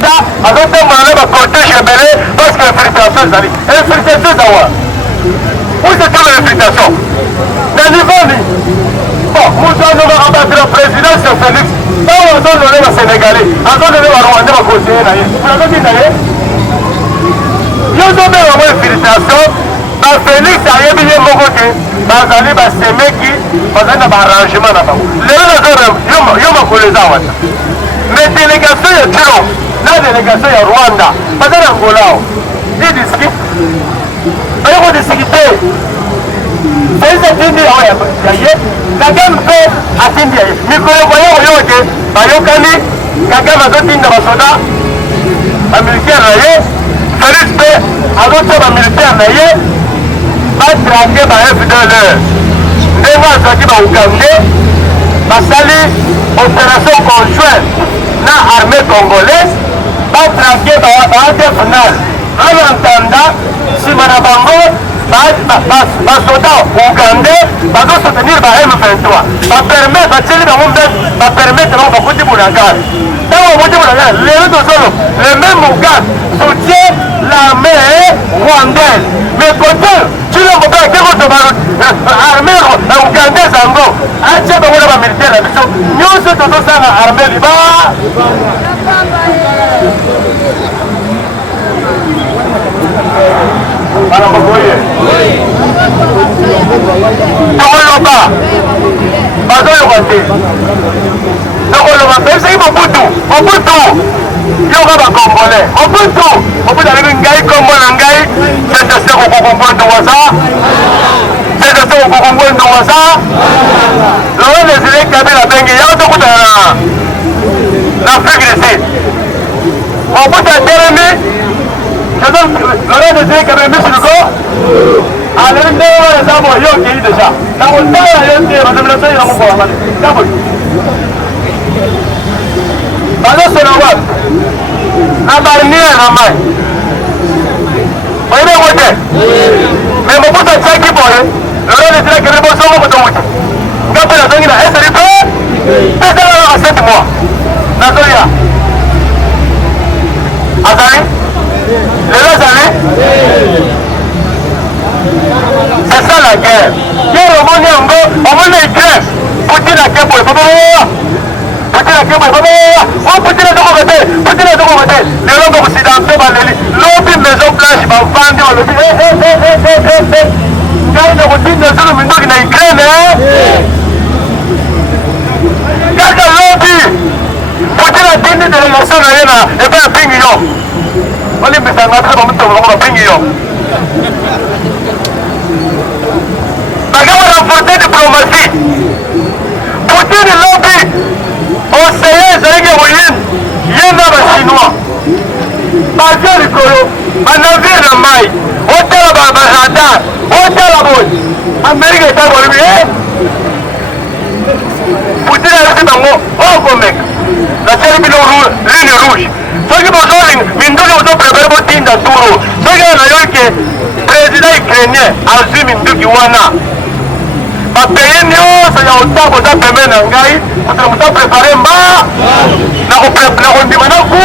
président azotambola na bacortège ebele parce que infiltration ezali infiltration ezawa où c'est que l'infiltration na niveau ni bon moto azobaka battre la présidence ya Félix ntango azondone basénégalais azondone barwandais baconseiller na ye azotinda ye yo ozobeka mo infiltration bafélix ayebi ye moko te bazali basemeki bazali na baarrangement na bango lelo yo makolo eza wata mais délégation ya tiro na délégation ya rwanda baza na ngolao didiski baye kodisiki te félix atindi yawo ya ye kagame mpe atindi ya ye mikolo boye oyo te bayokani kagame azotinda basoda bamilitaire na ye félix mpe azotia bamilitaire na ye batrake ba FDLR ndenge azwaki baugande basali opération conjointe na armée congolaise batrake baadefnal en entendant nsima na bango basoda ugandais bazosoutenir ba M23 batieli bango mpe bapermettre bango bakuti bunagana ntango bakuti bunagana lelo tozolo le même uganda soutient l'armée rwandaise mais côté cilongo mpe akekotoba armée ugandaise yango atia bango na bamilitaire na biso nyonso tozosanga armée liba banakoboye tokoloba bazoyoka te tokoloba peseki mobutu yoka bacongolais mobutu alobi ngai kombo na ngai cese kokokombondo waza cese kokokombondo waza lolo desire kabila bengi yao tokutana na afrique du sud mobutu atelemi lolo desire kabila misuliko alobi nde wana eza boye yo okei deja na kotala yo te badomination ya mokoamane taboy bazosona wapi na barniere na mai oyebi yango te me mobutu atiaki boye lolo desire kabila bosongo moto mutu nga mpe nazongi na eseri mpe esalaka 7 mois nazoya azali lelo azali c'est ça la guerre ye omoni yango omoni Ukraine Poutine ake boye babawa Poutine ake boye babawa o Poutine ezokoko te lelo baoccidentaux baleli lobi maison blanche bavandi balobi ngai nakotinda solo mindoki na Ukraine kaka lobi Poutine atindi délégation na ye na epe ya pingi yo olimbisanga biso bamutongo bapingi yo bagaba renforcer diplomatie Poutine lobi océan ezalaki moyenne ye na bachinois baza likolo banavire na mai otala baradar otala boye amerika etango olobi Poutine alisi bango okomeka natieli bino ligne rouge soki minduki ozoprepare botinda turo soki ana yoke président ukrainien azwi minduki wana bapays nyonso ya otango oza pembe na ngai kotela moto aprepare mba nakondima na ku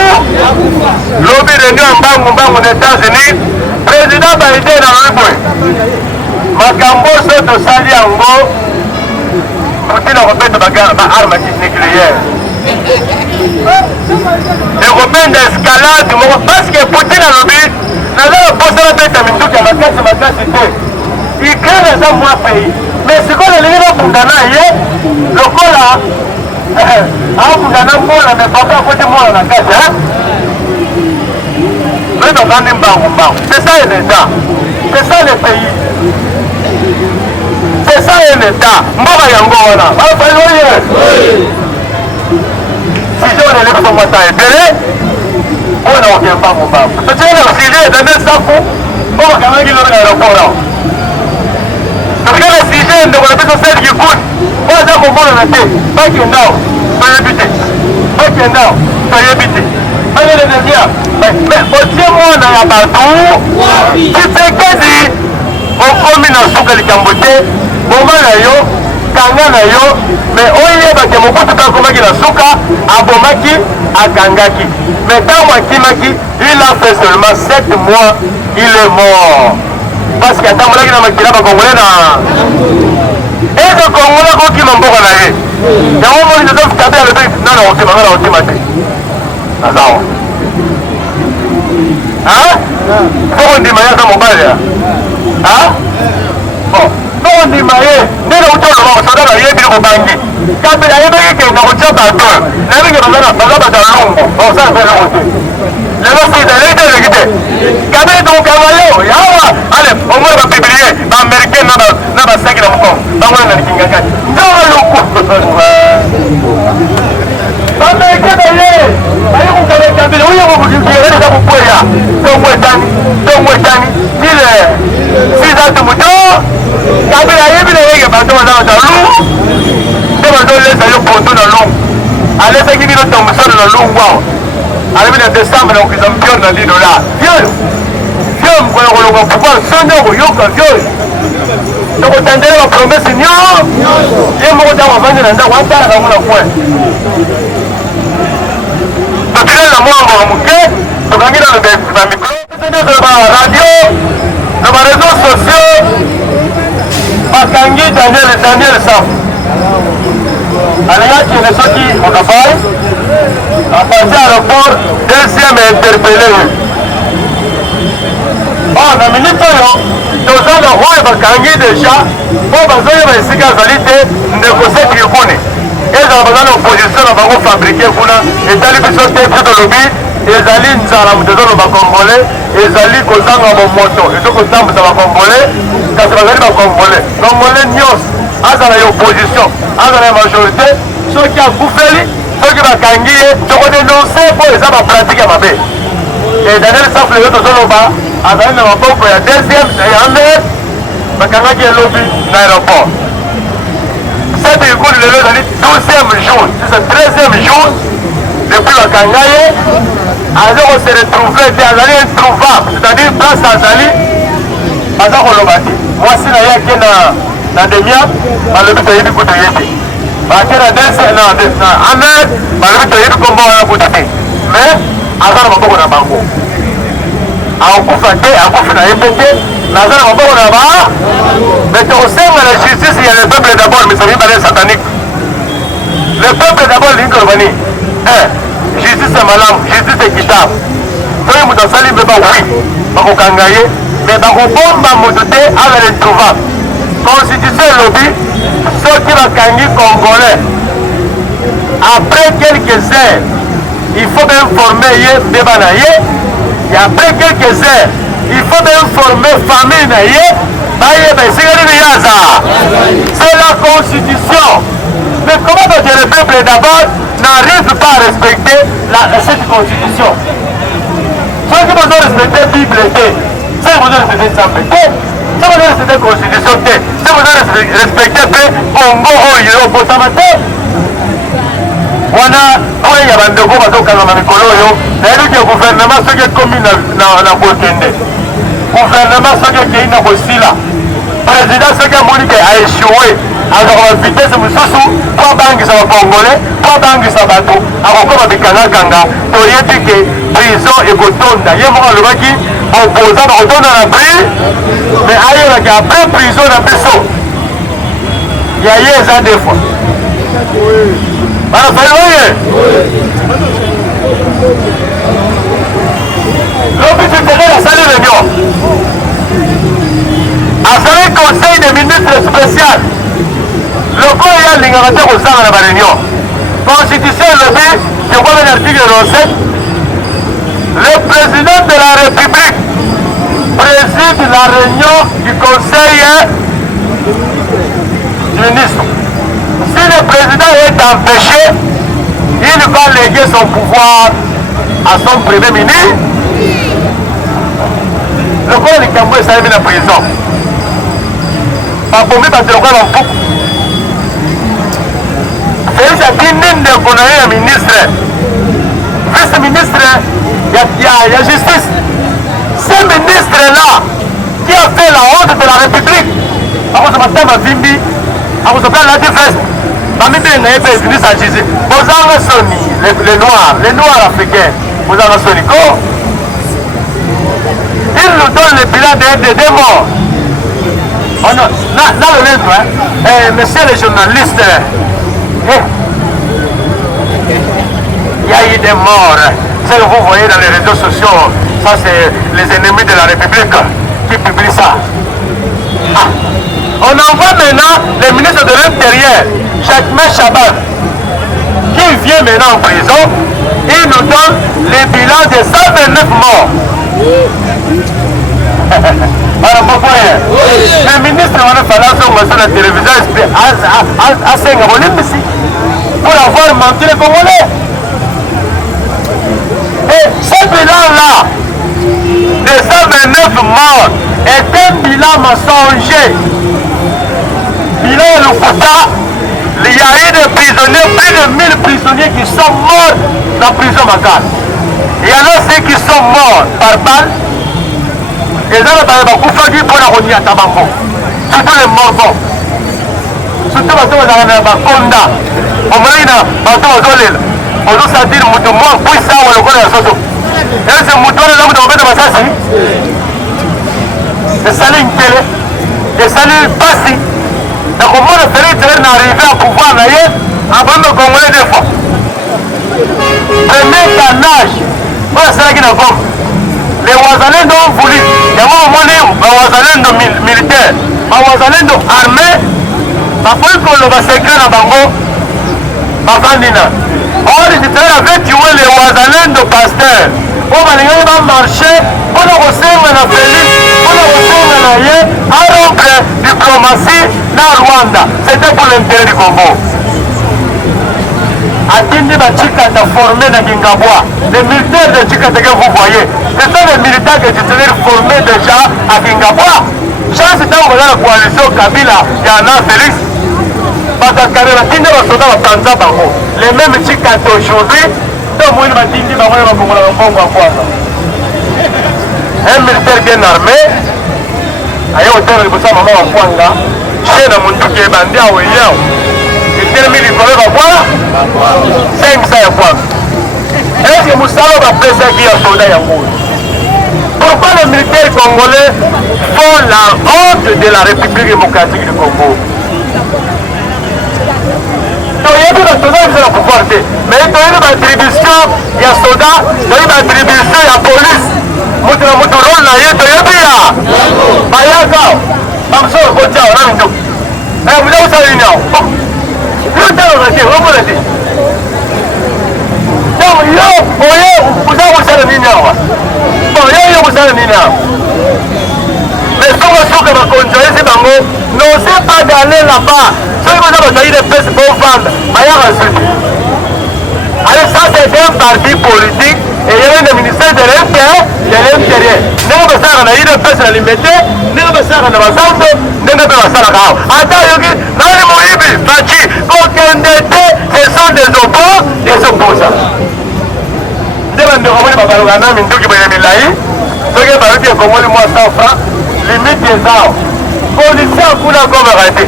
lobi réunion ya mbangu na états-unis président Biden alobi boye makambo so tosali yango Poutine akobeta baarme nucléaire ekobenda escalade moko parce que Poutine alobi naza na posala beta minduki ya makasi te Ukraine eza mwa pays mais sikoyo elingi nakunda na ye lokola akunda na mbola mais papa akoti mbola na kati oyo tokandi mbangu c'est ça un état c'est ça le pays c'est ça un état mboka yango wana bafai oye sujet wana eleki somata ebele mpona koke mbangu totiena sujet etande safu mpo bakangaki lobi na aéroport awa tokikaka sujet ndeko na biso sel kikuni oyo aza komonana te bakenda awa toyebi te bayedenemia mais otie mwana ya bato Tshisekedi okomi na suka likambo te boma na yo kanga na yo mais oyebake mokutu mpe akomaki na suka abomaki akangaki. Mais tant Kimaki, il a fait seulement 7 mois, il est mort. Parce que tant que Makila va congolais et le Congolais qui m'a beaucoup naïe. Il y a un moment où ils ont tapé le truc. Non, non, on s'est maté. Attends. Hein? Faut qu'on démaille ça mon père. Hein? Bon. Faut qu'on démaille. Dès le retour, on va s'en aller bien au banquier. Quand il y a un mec qui est dans le chat à deux, il y a un mec qui est dans le long. On s'en fait le retour. Le reste c'est de l'été de quitter. Quand il est dans le cavalier, il y a un. Allez, au moins on va publier. Américain n'a pas ça qui est dans le fond. Donc on a dit qu'il y a un. Non, le coup. Américain d'ailleurs. Ayo kukale kabila uye kukukikiele za kukwea tongwetani ile sisa tumuto kabila yebile yege bato na lu de bato lesa yo poto na lu alesa kibilo tomusana na lu wao alibile décembre na kizampion na $10 vieux mkono kwa pouvoir sonde ko yoka vieux donc tendele la promesse nyo yemo ko dawa vande na nda wata na mona kwa la moindre moquette, donc on est dans le micro, dans la radio, dans les réseaux sociaux, Bakangi Daniel Sam. Alors il y a ceux qui ont fait, à partir à l'aéroport, deuxième interpellé. Oh, la minute, nous avons le roi Bakangi déjà, pour besoin de ici qu'à Zalité, négocier Tribune. Et ils ont besoin d'opposition à fabriquer et d'aller sur le lobby, et d'aller dans le Congolais, et d'aller aux gens en moto. Et donc, au temps, ça va Congolais, quand ça va aller au Congolais. Congolais, Nios, à l'opposition, à la majorité, ceux qui ont bouffé, ceux qui ont gagné, ceux qui ont dénoncé pour les avoir pratiqué à ma baie. Et Daniel Safle, les autres sont là-bas, à la il y a deuxième, il y a un mec, qui est lobby dans l'aéroport. Cette école de l'année 12e jour, c'est le 13e jour depuis la Kangaye. Alors on s'est retrouvé, c'est un année introuvable, c'est-à-dire place à Zali, à Zakolobati. Moi, si il y a qui dans Demia, le but de l'équipe de Yéti. Parce que dans Ahmed, le but de l'équipe de Yéti. Mais, à Zakolobati, on a banco. À Okoufate, à Okoufina Yéti, Nazar Maboko là-bas, mais au sein de la justice, il y a le peuple d'abord, mais ça vient pas d'être satanique. Le peuple d'abord, l'Incorbani. Justice est malade, justice est équitable. Soyez dans Salim, mais pas oui, pas au Kangaye, mais pas au bombe à Moudouté, à la retrouvable. Constitution lobby, ceux qui va gagner congolais. Après quelques heures, il faut bien former Bébanaye, et après quelques heures, il faut bien former famille naïe. C'est la constitution. Mais comment le peuple d'abord n'arrive pas à respecter cette constitution? Ceux qui vont respecter la Bible, ceux qui vont respecter la Bible, ceux qui vont respecter la constitution, ceux qui vont respecter le Congo, le Potamate. Wana oyo ya bandeko bazokanga na mikolo oyo nayebi ke gouvernement soki ekomi na kokende gouvernement soki ekei na kosila président soki amoni ke aéchoué azaka bavitese mosusu po abangisa bacongolais po abangisa bato akokoma bikangakanga toyebi ke prison ekotonda ye moko alobaki opposant bakotonda na prix mais ayebaki après prison na biso ya ye eza deux fois l'objet de la salle de réunion après le conseil des ministres spécial le corps est à l'ingénieur au sein de la réunion constitution le but je vois l'article 97 le président de la République préside la réunion du conseil du ministre. Si le président est empêché, il va léguer son pouvoir à son premier ministre. Le corps de Camboué s'est mis en prison. Pas pour lui parce que le corps en boucle. Félix a dit qu'on a un ministre. Vice-ministre, il y a justice. Ce ministre-là qui a fait la honte de la République, à cause de Madame Vimbi, à cause de la défense. Parmi les ministres à Jésus, vous avez sonné, les noirs africains, vous avez sonné quoi? Ils nous donnent le bilan des morts. Oh non, dans le livre, monsieur les journalistes, il y a eu des morts. Ce que vous voyez dans les réseaux sociaux, ça c'est les ennemis de la République qui publient ça. Ah. On envoie maintenant le ministre de l'Intérieur, Jacques Chaban, qui vient maintenant en prison. Il nous donne les bilans de 129 morts. Alors pourquoi le ministre on a fallu sur la télévision à Singapour pour avoir menti les Congolais. Et ce bilan-là, de 129 morts, est un bilan mensonger. Bilan Loukouta, il y a eu des prisonniers, plus de 1000 prisonniers qui sont morts dans la prison Makar. Il y en a ceux qui sont morts par balle. Et là, il y a beaucoup de pour la revenir à Tabango. Surtout les morts. Surtout parce que vous avez un conda. On va dire, parce que vous avez on doit se dire, que moi, puis ça, on le connaît à Soso. Et c'est mon tour de l'homme de mon bête de Massassi. Et ça l'est une télé. Et ça l'est passé. Donc, au moins, le Félix n'arrive à pouvoir d'ailleurs avant de Congolais des fois. Premier canage. Voilà, c'est là qu'il y a comme. Les Ouazalendo ont voulu. Il y a un moment où les Ouazalendo militaires, les Ouazalendo armés, après qu'on va s'écrire à Bango, Bafandina. Or, les Israéliens avaient tué les Ouazalendo pasteurs. On va marcher, on a reçu un Félix, on a reçu un aïe, à rompre la diplomatie dans Rwanda. C'était pour l'intérêt du Congo. Atindi Bachika t'a formé dans Kingabwa. Les militaires de Chikata que vous voyez, ce sont les militaires que j'étais formés déjà à Kingabwa. Chance c'est dans la coalition Kabila, il y en a Félix. Parce que Kabila, Tindi va sauter à Tanzania Bango. Les mêmes Chikata aujourd'hui, donc moi il m'a dit que un militaire bien armé, aïe au terme de ça, maman en Kwanga, chez la Munduki et Bandia ou Yao. Il termine les collègues à quoi 500 à quoi. Est-ce que Moussa va presser qui a soldat à quoi? Pourquoi les militaires congolais font la honte de la République démocratique du Congo? Donc il y a des soldats qui sont pouvoir. Mais il y a une attribution, il y a soldats, il y a une attribution, il y a police. Moutoula Moutoula, il y a Toyabia. Bayaka. Amso, Kotia, on a mis tout. Et vous avez ça, l'union. Donc, vous avez le mineur. Bon, vous avez le mineur. Mais si vous avez contrôlé ces bangos, n'osez pas d'aller là-bas. Si vous avez des pièces pour vendre, alors ça, c'est un parti politique et il y a le ministère de l'Intérieur. Nous avons besoin de pièces limitées, nous avons besoin de Bazando, nous avons besoin de Kao. Attends, ce sont des opposants, des opposants. Demandez comment les Babalogana, Minduki Bayamilaï, ceux qui parlent de comment les mois 100 francs, limite des arbres. Policiers en couleur comme arrêté.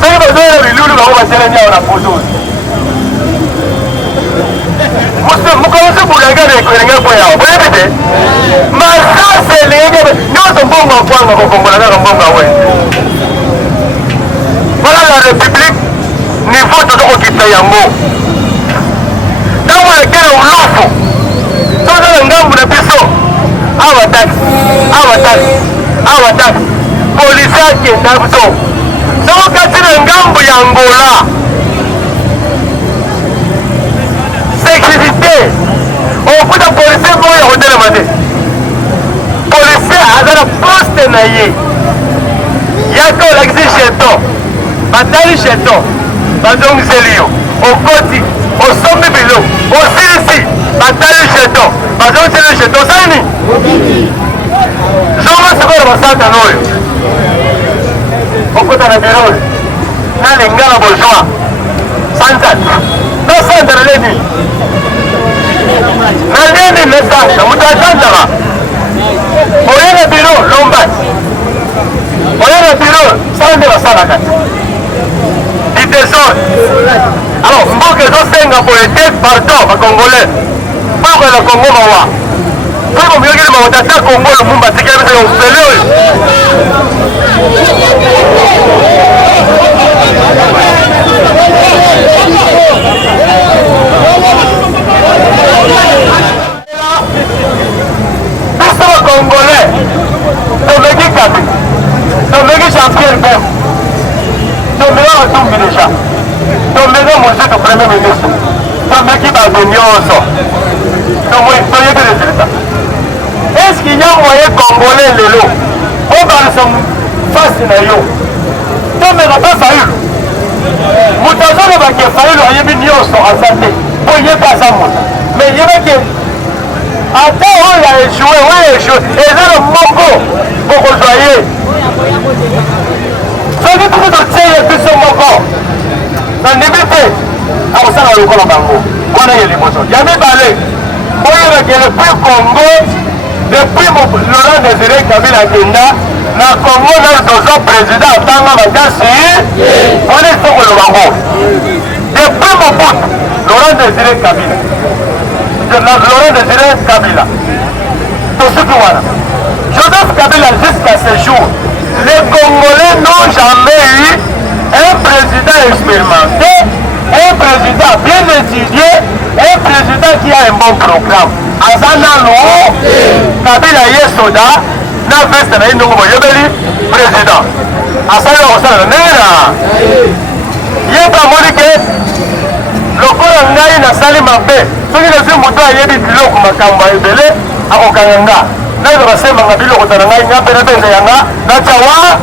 Ceux qui besoin de l'île, on va se rendre à la pose. Vous commencez pour regarder les collègues pour y avoir. Vous répétez? Mais ça, c'est les gars. Nous sommes bons en point, on va comprendre un bon gaoué. Voilà la République. Niveau de l'Okita Yango. Dans lequel on l'offre, sans un gambe de piso, our tax, policier qui est d'abso. Sans casser un gambe Yangola. Sécurité. On peut la policier pour y rôder le matin. Policier a la poste naïe. Yako l'exige chez toi. Batali chez toi. Bazong Zelio, au Koti, au Sombi Bilo, au Silisi, Batali Cheto, Bazong Zelio Cheto, Sani. Je vois ce qu'on va faire dans l'eau. Au côté de la bureau, dans les gars bourgeois, Santat, dans Santa Leni. Dans Leni, mais ça, dans Moutazandara. Au lieu de bureau, Lombat. Au lieu de bureau, ça ne va pas la carte. qui désordre. Alors, mboka ezosenga politique pardon bakongolais mboka na Congo mawa po bomiyokeli mawa tata Congo lumumba tikeli biso yofele oyo biso bakongolais tomeki kabi tomeki champion bem tomeka batumbi deja tomeka mosusu premier ministre tomeki bato nyonso toyebi résultat. Est-ce qu'il y a moyen congolais lelo obalisa fasi na yo tomeka mpe fayulu moto azolobaki fayulu ayebi nyonso aza te po yebi aza moto mais yebaki ata oyo aeshue oyo eshue eza na moko bokozwa ye soki tuku totie ye biso moko nandimi te akosala lokola bango wana ye liboso ya mibale oyebaki depuis Congo depuis Laurent Désiré Kabila akenda na Congo na zozo président atanga makasi wana esokolo bango depuis Mobutu Laurent Désiré Kabila tosuki wana Joseph Kabila jusqu'à ce jour les Congolais n'ont jamais eu un président expérimenté, un président bien étudié, un président qui a un bon programme. Azana Lou, Kabila Yesoda, na veste na indongo boyebeli président. Asala osala nera. Yeba monike lokola ngai na sali mabe. Soki na moto ayebi biloko makambo ebele akokanga. Nazo basema nga biloko tana ngai ngape na benza yanga na chawa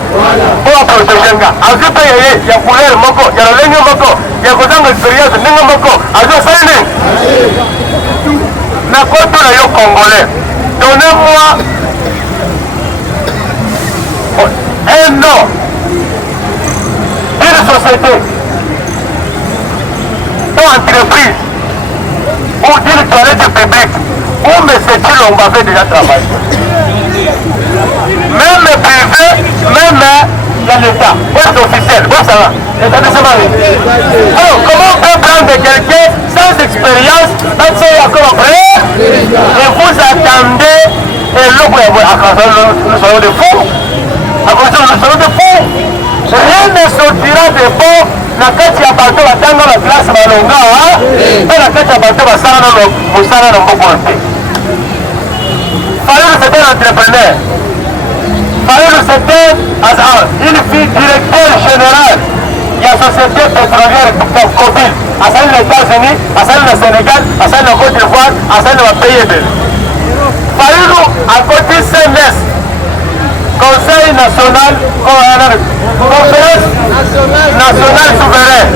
pour protéger nga. Azupe yeye ya couleur moko, ya lenge moko, ya kozanga expérience ninga moko. Azo sali na koto na yo congolais. Donnez-moi un nom d'une société ou entreprise ou d'une toilette publique où M. Tshilombo avait déjà travaillé. Même privé, même il y a l'État. C'est officiel. Bon, ça va. Alors, comment on peut prendre quelqu'un sans expérience, même si il y a encore après, et vous attendez, et l'eau, nous serons de fous. À cause de nous serons de fous. Rien ne sortira de bon. Na kati ya bato batanga ba classe balonga na kati ya bato basala na mosala na mboko te. Fayulu c'était un entrepreneur. Fayulu c'était une fille directeur général de la société pétrolière Cobil. Asali les États-Unis, asali le Sénégal, asali la Côte d'Ivoire, asali le pays belge. Fayulu à côté CNS, Conseil national, conférence nationale souveraine.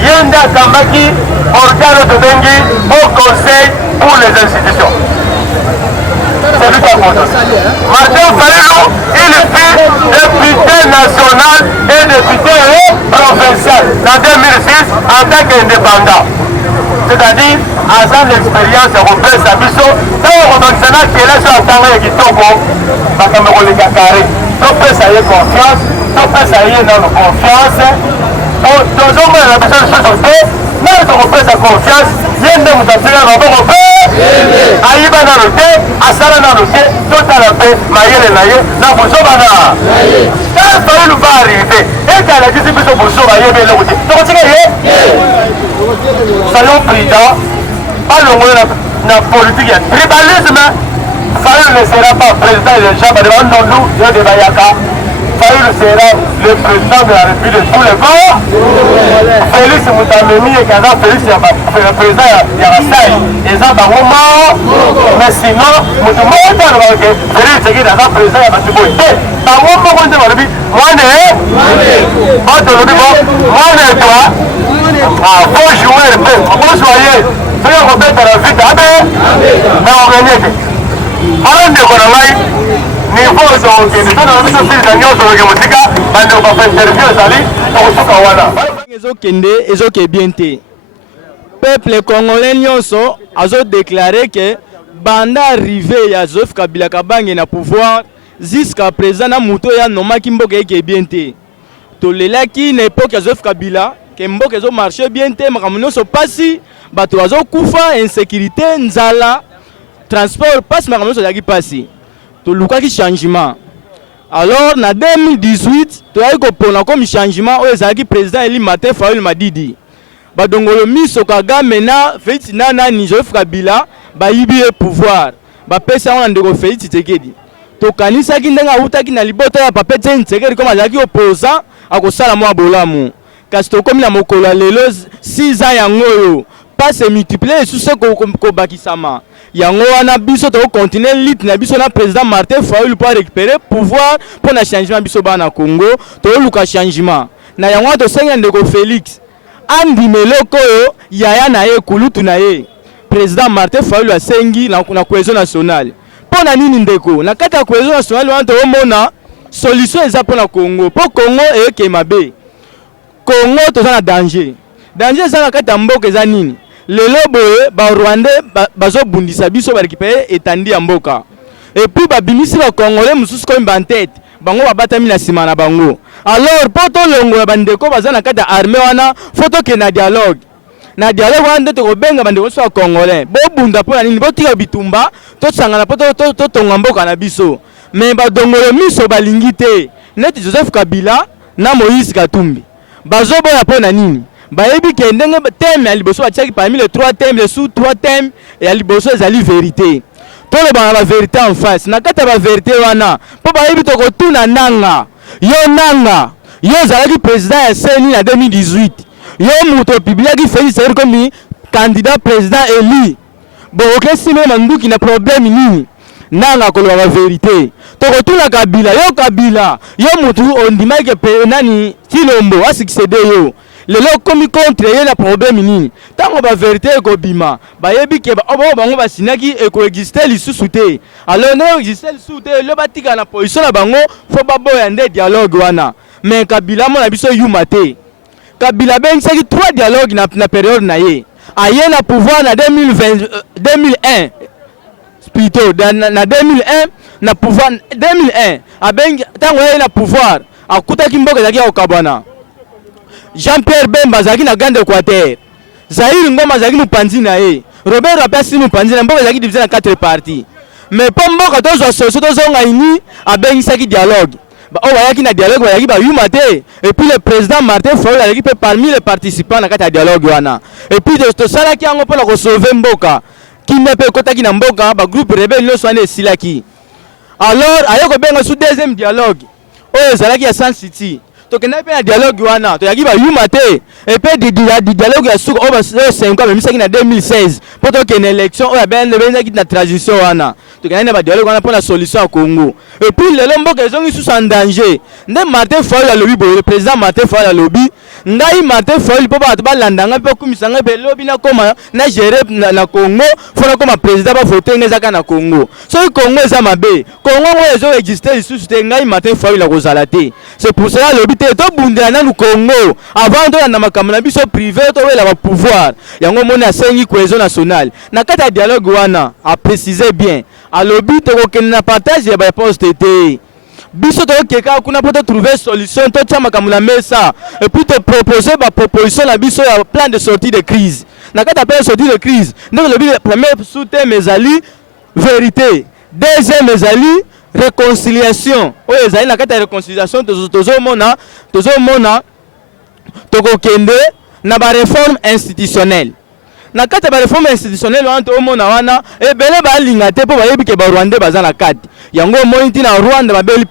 Yenda Kambaki, organe de Bengi, au conseil pour les institutions. C'est lui qui a compté. Martin Fayulu, il fut député national et député provincial en 2006 en tant qu'indépendant. C'est-à-dire, à l'expérience européenne, ça biso, dans le Romansana qui est là sur la table de Kitoko, parce que nous les carré. Donc, ça y est confiance, donc ça y est dans nos confiance. Donc, nous avons besoin de choses. Nous avons besoin de confiance. Nous avons besoin de confiance. Aïba dans le thé, Asala dans le thé, tout à la paix, Maïle Naye, dans le Boussomana. Quand Fayulu va arriver, et quand la discipline de Boussoma, il y a bien le côté. Donc, c'est qu'il y a. Soyons prudents, pas le moins dans la politique, il y a tribalisme. Fayulu ne sera pas président de l'État, devant nous, il y a des Bayaka. Fayulu sera le président de la République de tous les corps. Félix Moutamemi et Kaza Félix, le président de la Rassaï, ils ont un moment, mais sinon, Moutamemi, Félix est le président de la République. Par moment, on dit, moi, toi, faut jouer le peu, faut soyez, soyez remettre la vie, amen, mais on gagne. Alors, nous avons niveau ezokende tana biso sisa nyonso oke motika bande obafa interview ezali tokosuka wana ezoke bien te. Peuple congolais nyonso azodeklare ke banda arrivé ya Joseph Kabila Kabange na pouvoir jusqu'à présent na moto ya nomaki mboka eke bien te. Tolelaki na époque ya Joseph Kabila que mboka ezo marché bien te makambo nyonso pasi bato bazokufa insécurité nzala transport pasi makambo nyonso ezalaki pasi tolukaki changement. Alors na 2018 toyaki kopona komi changement oyo ezalaki président Eli Martin Fayulu Madidi badongolo miso Kagame na Félix nani Joseph Kabila bayibi ye pouvoir bapesa yango na ndeko Félix Tshisekedi tokanisaki ndenge awutaki na libota ya Papa Etienne Tshisekedi koma azalaki opposant akosala mwa bolamu kasi tokomi na mokolo ya lelo 6 ans yango oyo passe multiplier lisusu kobakisama yango wana biso tokokontinue lite na biso na président Martin Fayulu pour récupérer pouvoir pour na changement biso bana Congo toluka changement na yango tosenga ndeko Félix andime loko oyo yaya na ye kulutu na ye président Martin Fayulu asengi na cohésion nationale pona nini ndeko na kati ya cohésion nationale wana toomona solution eza pona Congo po Congo eyeke mabe Congo toza na danger eza na kati ya mboka eza nini lelo boye ba Rwandais bazobundisa biso ba récupérer etandi ya mboka et puis babimisi ba Congolais mususu ko mba tête bango babatami na sima na bango alors poto longo bandeko baza na kati ya armée wana foto ke na dialogue wana to kobenga bandeko so Congolais bo bunda pona nini botika bitumba to sangana poto to tonga mboka na biso mais ba dongolo miso balingi te neti Joseph Kabila na Moïse Katumbi bazoboya pona nini bayebi ke ndenge thème ya liboso batiaki parmi les 3 thèmes les sous 3 thèmes ya liboso ezali vérité tolobana ba vérité en face na kati ya ba vérité wana po bayebi tokotuna nanga yo ozalaki président ya CENI na 2018 yo moto opibliaki Félix Tshisekedi komi candidat président élu bokesi meme manduki na problème nini nanga koloba ba vérité tokotuna Kabila yo moto ondimaki nani Chilombo asikisede yo lelo komi contre ye na problème nini tango ba vérité ekobima bayebi ke bango basinaki ekoexiste lisusu te alors ne existe lisusu te le batika na position na bango fo baboya nde dialogue wana mais Kabila mona biso yuma te Kabila bengisaki 3 dialogue na période na ye aye na pouvoir na 2001 plutôt na 2001 na pouvoir 2001 abengi tango ye na pouvoir akutaki mboka ezalaki ya okabwana Jean-Pierre Bemba azalaki na Grande Équateur Zahir Ngoma azalaki mopanzi na ye Robert Rapasi mopanzi na mboka ezalaki divisé na 4 parties mais po mboka tozwa solution tozonga ini abengisaki dialogue oyo bayaki na dialogue bayaki bayuma te et puis le président Martin Fayulu azalaki mpe parmi les participants na kati ya dialogue wana et puis tosalaki yango mpona kosauve mboka kimia mpe ekotaki na mboka bagroupe rebelle nyonso wana esilaki alors aye kobenga su deuxième dialogue oyo ezalaki ya Sun City tokenda pe na dialogue wana toyaki bayuma te et puis di dialogue ya suka oyo 5 ans memisaki na 2016 po tokende élection oyo abenzaki na transition wana tokenda na badialogue wana mpona solution ya Congo et puis lelo mboka ezongi susu en danger nde Martin Fayulu alobi boye le président Martin Fayulu alobi ngai Martin Fayulu mpo bato balandanga mpe okumisanga mpe lobi nakoma na gérer na Congo fona koma président bavote ngezaka na Congo soki Congo eza mabe Congo ngo ezo existe lisusu te ngai Martin Fayulu akozala te c'est pour cela lobi te tobundela nanu Congo avant tolanda makambo na biso privé towela ba pouvoir yango moni asengi cohésion nationale na kati ya dialogue wana a préciser bien alobi tokokende na partage ya ba poste te biso tokeka kuna po trouver solution totia makambo na mesa et puis te proposer ba proposition na biso ya plan de sortie de crise na kati ya plan de sortie de crise ndenge lobi premier sous-thème ezali vérité deuxième ezali réconciliation oyo ezali na kati ya réconciliation tozomona tokokende na ba réforme institutionnelle na kati ya ba réforme institutionnelle wana tomona wana ebele balinga te mpo bayebi ke ba Rwandais baza na kati yango omoni ntina Rwanda babeli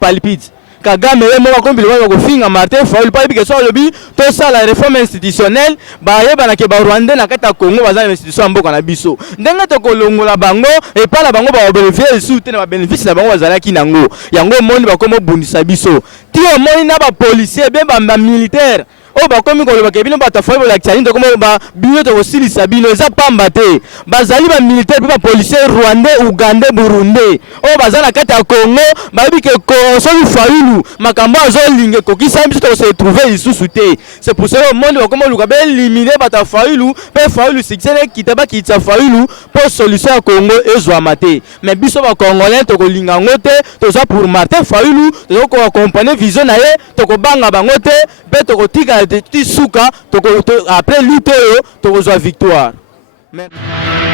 palpite Kagame ye moko akomi biloko kofinga Martin Fayulu mpo ayebi ke so alobi tosala réforme institutionnelle bayeba ke ba Rwandais na kati ya Congo baza na institution ya mboka na biso ndenge tokolongola bango epala bango babénéficie lisusu te na babénéfice na bango bazalaki nango yango omoni bakomi obundisa biso ti omoni na bapolisier be bamilitaire oyo bakomi kolobaka bino bato afai bolakisa nini tokoma bino tokosilisa bino eza pamba te bazali bamilitaire mpe bapolisier Rwandais Ugandais Burundais oyo baza na kati ya Congo bayebi ke soki Fayulu makambo azolinga ekokisa biso tokose retrouve lisusu te c'est pour cela omoni bakoma oluka beelimine bato ya Fayulu mpe Fayulu succès ekita bakitisa Fayulu mpo solution ya Congo ezwama te mais biso bacongolais tokolinga yango te tozwa pour Martin Fayulu tokoaccompagner vision na ye tokobanga bango te mpe tokotika ti suka après lutte oyo tokozwa victoire. Merci.